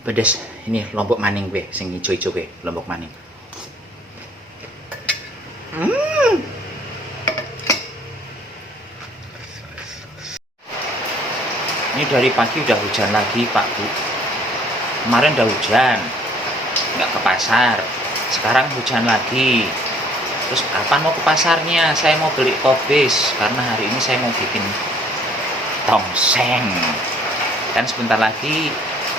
Pedes. Ini lombok maning be, sing ijo-ijo be, lombok maning. Ini dari pagi udah hujan lagi Pak Bu. Kemarin udah hujan, nggak ke pasar. Sekarang hujan lagi. Terus kapan mau ke pasarnya? Saya mau beli kobis karena hari ini saya mau bikin tongseng. Kan sebentar lagi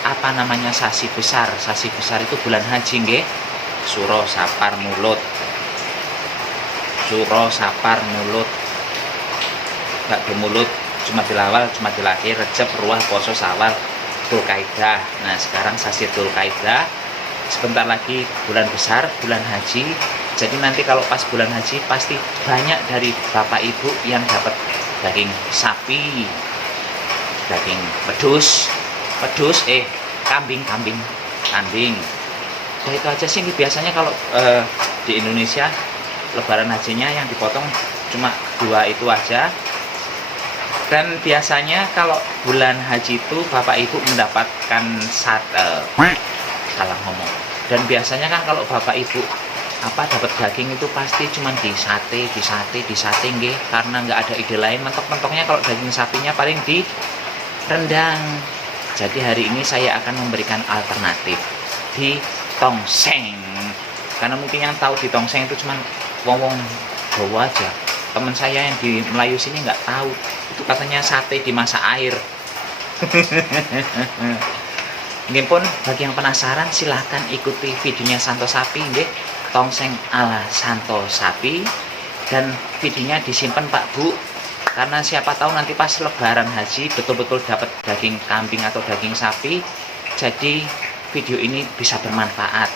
apa namanya sasi besar. Sasi besar itu bulan haji nggih. Suro sapar mulut. Suro sapar mulut. Gak mulut cuma dilawal, cuma dilahir, Rejab, Ruah, Poso, Sawal, Dzulkaidah. Nah, sekarang sasi Dzulkaidah. Sebentar lagi bulan besar, bulan haji. Jadi nanti kalau pas bulan haji pasti banyak dari Bapak Ibu yang dapat daging sapi, daging kambing. Nah, itu aja sih biasanya kalau di Indonesia lebaran hajinya yang dipotong cuma 2 itu aja. Dan biasanya kalau bulan haji itu Bapak Ibu mendapatkan salah ngomong. Dan biasanya kan kalau Bapak Ibu dapat daging itu pasti cuma di sate nggih, karena nggak ada ide lain. Mentok-mentoknya kalau daging sapinya paling di rendang. Jadi hari ini saya akan memberikan alternatif di tongseng. Karena mungkin yang tahu di tongseng itu cuma wong-wong Jawa aja. Teman saya yang di Melayu sini nggak tahu. Itu katanya sate dimasak air. Ini pun bagi yang penasaran silahkan ikuti videonya Santo Sapi nggih. Tongseng ala Santo Sapi, dan videonya disimpan Pak Bu, karena siapa tahu nanti pas lebaran haji betul-betul dapat daging kambing atau daging sapi, jadi video ini bisa bermanfaat.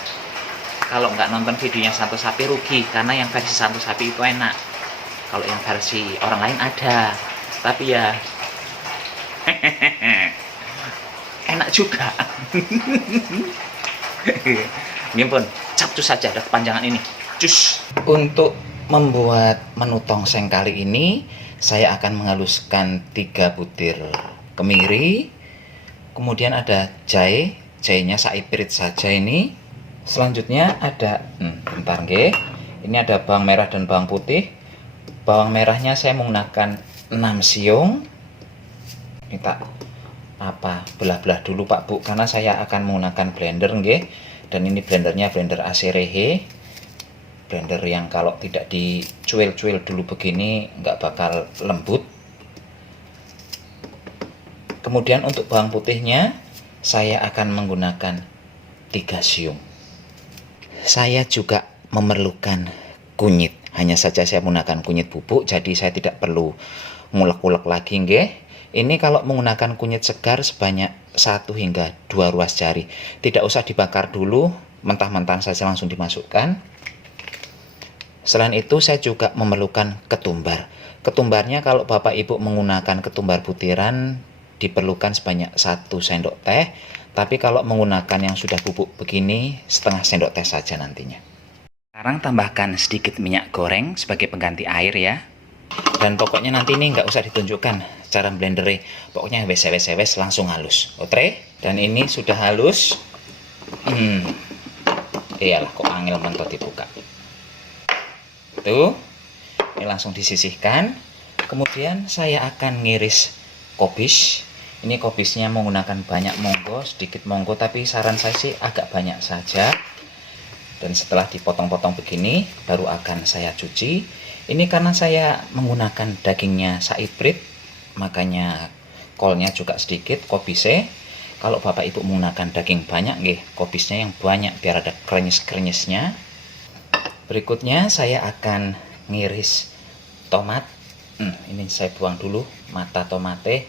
Kalau nggak nonton videonya Santo Sapi rugi, karena yang versi Santo Sapi itu enak, kalau yang versi orang lain ada, tapi ya enak juga. Ini pun capcus saja ada kepanjangan ini. Cus. Untuk membuat menu tongseng kali ini saya akan menghaluskan 3 butir kemiri. Kemudian ada jahe, jahenya saiprit saja ini. Selanjutnya ada bentar nggih. Ini ada bawang merah dan bawang putih. Bawang merahnya saya menggunakan 6 siung. Ini tak belah-belah dulu Pak Bu, karena saya akan menggunakan blender nggih. Dan ini blendernya blender Acerehe, blender yang kalau tidak dicuil-cuil dulu begini nggak bakal lembut. Kemudian untuk bawang putihnya saya akan menggunakan 3 siung. Saya juga memerlukan kunyit, hanya saja saya menggunakan kunyit bubuk, jadi saya tidak perlu ngulek-ulek lagi nggih. Ini kalau menggunakan kunyit segar sebanyak 1 hingga 2 ruas jari. Tidak usah dibakar dulu, mentah-mentah saja langsung dimasukkan. Selain itu saya juga memerlukan ketumbar. Ketumbarnya kalau Bapak Ibu menggunakan ketumbar butiran diperlukan sebanyak 1 sendok teh. Tapi kalau menggunakan yang sudah bubuk begini, setengah sendok teh saja nantinya. Sekarang tambahkan sedikit minyak goreng sebagai pengganti air ya. Dan pokoknya nanti ini nggak usah ditunjukkan cara blendernya, pokoknya wes langsung halus. Oke, dan ini sudah halus. Iyalah kok angel mentot dibuka. Tuh, ini langsung disisihkan. Kemudian saya akan ngiris kobis. Ini kobisnya menggunakan banyak monggo, sedikit monggo, tapi saran saya sih agak banyak saja. Dan setelah dipotong-potong begini, baru akan saya cuci. Ini karena saya menggunakan dagingnya saiprit, makanya kolnya juga sedikit, kobisnya. Kalau Bapak Ibu menggunakan daging banyak, nggih, kobisnya yang banyak biar ada krenyes-krenyesnya. Berikutnya saya akan ngiris tomat. Ini saya buang dulu mata tomate.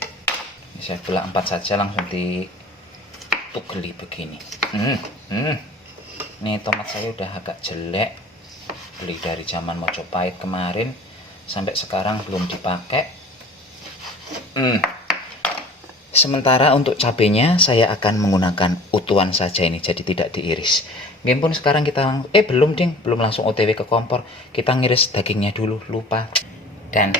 Ini saya belah 4 saja, langsung ditugeli begini. Ini tomat saya udah agak jelek. Beli dari zaman Mojopahit kemarin sampai sekarang belum dipakai. Sementara untuk cabenya saya akan menggunakan utuhan saja ini, jadi tidak diiris. Mungkin pun sekarang kita belum langsung OTW ke kompor. Kita ngiris dagingnya dulu, lupa. Dan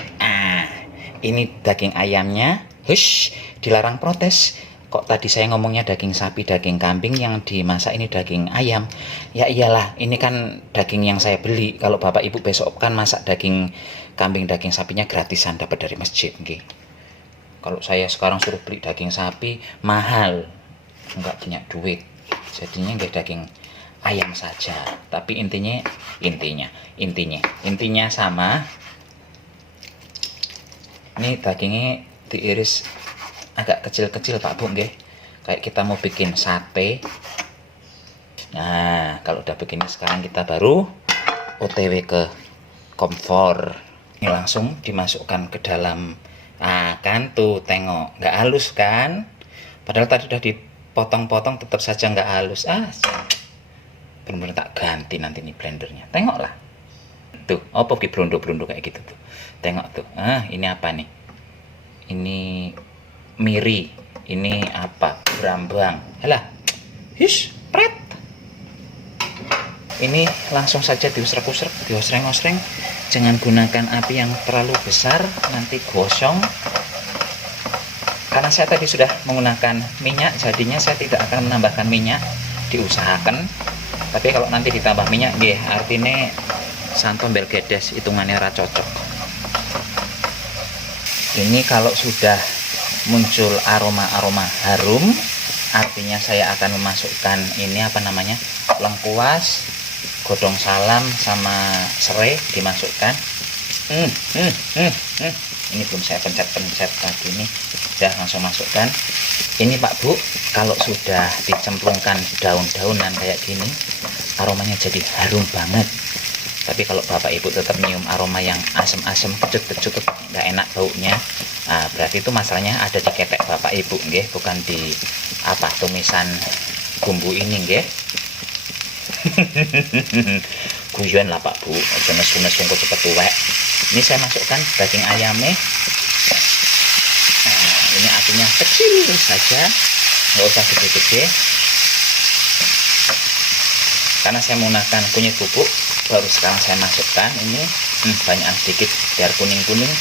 ini daging ayamnya. Hush, dilarang protes. Kok tadi saya ngomongnya daging sapi, daging kambing, yang dimasak ini daging ayam? Ya iyalah, ini kan daging yang saya beli. Kalau Bapak Ibu besok kan masak daging kambing, daging sapinya gratisan dapat dari masjid, nggih. Kalau saya sekarang suruh beli daging sapi mahal, nggak punya duit. Jadinya nggak daging ayam saja. Tapi intinya sama. Ini dagingnya diiris agak kecil-kecil Pak Bu, nggih. Kayak kita mau bikin sate. Nah, kalau udah begini sekarang kita baru OTW ke kompor. Ini langsung dimasukkan ke dalam. Nah, kan tuh tengok, nggak halus kan? Padahal tadi udah dipotong-potong tetap saja nggak halus. Bener-bener tak ganti nanti nih blendernya. Tengoklah. Tuh, apa ki blondo-blondo kayak gitu tuh. Tengok tuh. Ini apa nih? Ini miri, ini apa, brambang, halah, pret. Ini langsung saja diusrek-usrek, diosreng-osreng. Jangan gunakan api yang terlalu besar, nanti gosong. Karena saya tadi sudah menggunakan minyak, jadinya saya tidak akan menambahkan minyak. Diusahakan. Tapi kalau nanti ditambah minyak, artinya santon belgedes, hitungannya ra cocok. Ini kalau sudah muncul aroma-aroma harum, artinya saya akan memasukkan ini apa namanya, lengkuas, godong salam sama serai dimasukkan. Ini belum saya pencet tadi, ini udah langsung masukkan. Ini Pak Bu, kalau sudah dicemplungkan daun-daunan kayak gini, aromanya jadi harum banget. Tapi kalau Bapak Ibu tetap nyium aroma yang asem-asem, pecut-pecut, nggak enak baunya, berarti itu masalahnya ada di ketek Bapak Ibu, nggih, bukan di apa tumisan bumbu ini, nggih. Guyon lah Pak Bu, aja nesu-nesu kok cepet tuwek. Ini saya masukkan daging ayamnya. Ini apinya kecil saja, nggak usah gede-gede. Karena saya menggunakan kunyit bubuk, baru sekarang saya masukkan ini banyak sedikit biar kuning-kuning.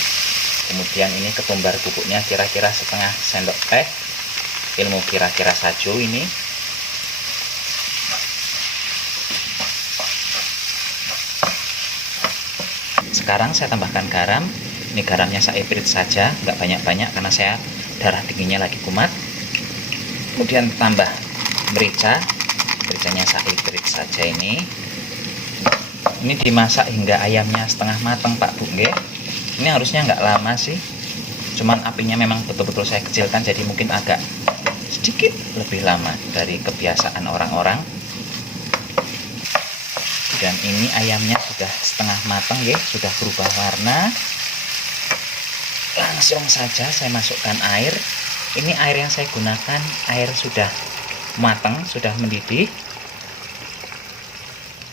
Kemudian ini ketumbar bubuknya kira-kira setengah sendok teh, ilmu kira-kira saja ini. Sekarang saya tambahkan garam. Ini garamnya saya irit saja, nggak banyak-banyak karena saya darah tingginya lagi kumat. Kemudian tambah merica. Mericanya saya irit saja ini. Ini dimasak hingga ayamnya setengah matang Pak Bu, nggih. Ini harusnya nggak lama sih, cuman apinya memang betul-betul saya kecilkan, jadi mungkin agak sedikit lebih lama dari kebiasaan orang-orang. Dan ini ayamnya sudah setengah matang, nggih, sudah berubah warna. Langsung saja saya masukkan air. Ini air yang saya gunakan, air sudah matang, sudah mendidih.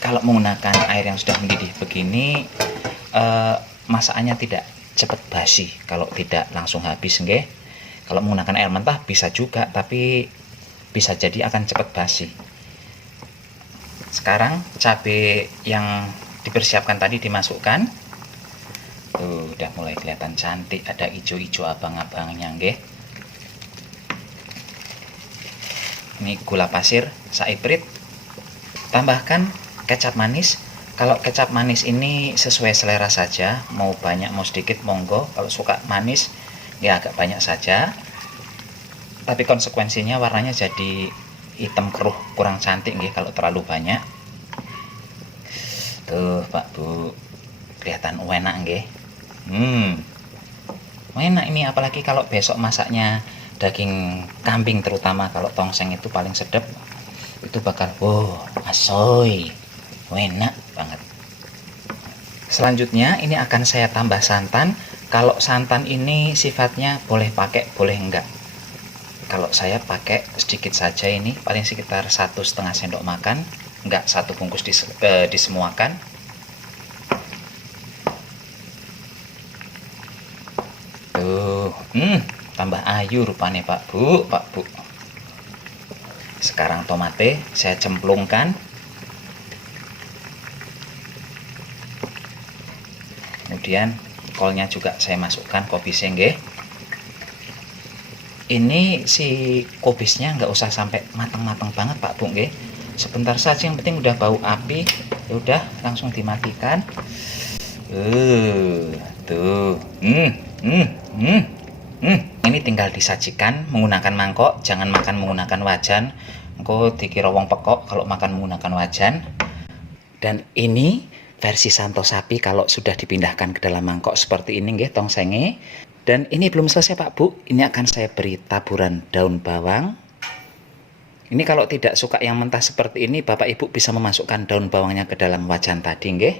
Kalau menggunakan air yang sudah mendidih begini, masakannya tidak cepat basi kalau tidak langsung habis, nggih. Kalau menggunakan air mentah bisa juga, tapi bisa jadi akan cepat basi. Sekarang cabai yang dipersiapkan tadi dimasukkan. Tuh, udah mulai kelihatan cantik, ada hijau-hijau abang-abangnya, nggih. Ini gula pasir saiprit. Tambahkan kecap manis. Kalau kecap manis ini sesuai selera saja, mau banyak mau sedikit monggo. Kalau suka manis ya agak banyak saja, tapi konsekuensinya warnanya jadi hitam keruh, kurang cantik nggih kalau terlalu banyak. Tuh Pak Bu, kelihatan enak nggih. Enak ini, apalagi kalau besok masaknya daging kambing, terutama kalau tongseng itu paling sedap. Itu bakal asoy, enak banget. Selanjutnya ini akan saya tambah santan. Kalau santan ini sifatnya boleh pakai boleh enggak. Kalau saya pakai sedikit saja, ini paling sekitar 1,5 sendok makan, enggak 1 bungkus disemuakan. Tuh, tambah ayu rupanya Pak Bu. Sekarang tomate saya cemplungkan. Kemudian kolnya juga saya masukkan, kopi sengge. ini si kubisnya nggak usah sampai matang-matang banget Pak Bu nggih. Sebentar saja, yang penting udah bau api, ya udah langsung dimatikan. Tuh. Ini tinggal disajikan menggunakan mangkok, jangan makan menggunakan wajan. Engko dikira wong pekok kalau makan menggunakan wajan. Dan ini versi santo sapi kalau sudah dipindahkan ke dalam mangkok seperti ini nggih tongsenge. Dan ini belum selesai Pak Bu, ini akan saya beri taburan daun bawang. Ini kalau tidak suka yang mentah seperti ini, Bapak Ibu bisa memasukkan daun bawangnya ke dalam wajan tadi nggih.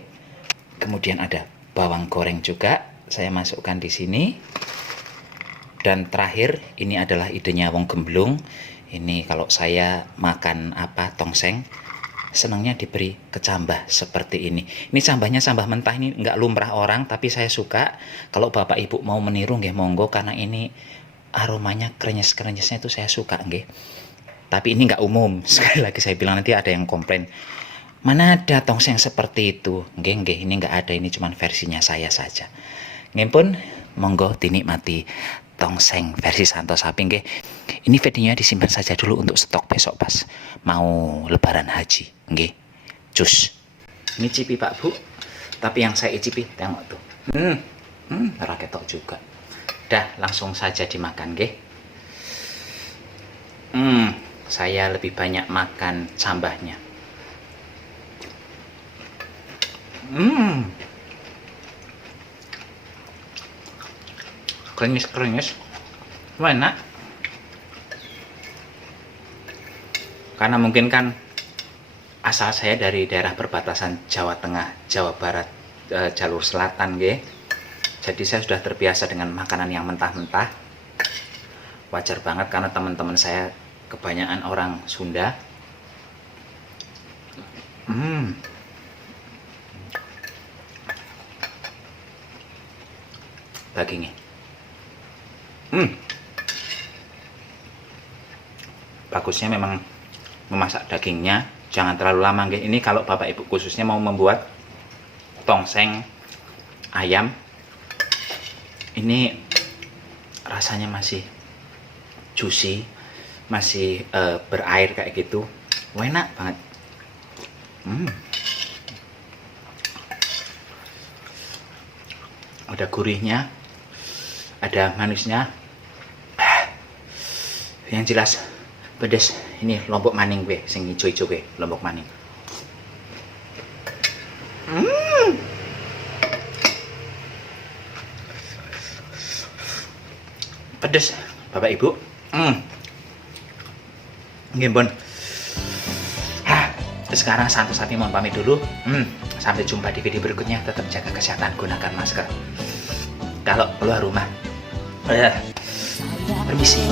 Kemudian ada bawang goreng juga, saya masukkan di sini. Dan terakhir, ini adalah idenya wong gemblung. Ini kalau saya makan tongseng, senangnya diberi kecambah seperti ini. Ini cambahnya cambah mentah, ini nggak lumrah orang, tapi saya suka. Kalau Bapak Ibu mau meniru nggih monggo, karena ini aromanya krenyes-krenyesnya itu saya suka nggih. Tapi ini nggak umum. Sekali lagi saya bilang, nanti ada yang komplain. Mana ada tongseng seperti itu? Nggih, ini nggak ada, ini cuma versinya saya saja. Nggih pun, monggo dinikmati tongseng versi santo sapi nggih. Ini videonya disimpan saja dulu untuk stok besok pas mau lebaran haji nggih. Cus. Ini cipi Pak Bu. Tapi yang saya icipi tengok tuh. Ora ketok juga. Dah langsung saja dimakan nggih. Saya lebih banyak makan cambahnya. Krenyes, enak. Karena mungkin kan asal saya dari daerah perbatasan Jawa Tengah, Jawa Barat, jalur selatan nggih. Jadi saya sudah terbiasa dengan makanan yang mentah-mentah. Wajar banget karena teman-teman saya kebanyakan orang Sunda. Dagingnya. Bagusnya memang memasak dagingnya jangan terlalu lama nggih. Ini kalau Bapak Ibu khususnya mau membuat tongseng ayam, ini rasanya masih juicy, masih berair kayak gitu, enak banget. Ada gurihnya, ada manisnya, yang jelas pedes. Ini lombok maning gue, sing ijo-ijo gue, lombok maning. Pedes, Bapak Ibu. Nggih, sekarang santo sapi mohon pamit dulu. Sampai jumpa di video berikutnya. Tetap jaga kesehatan, gunakan masker kalau keluar rumah. Permisi.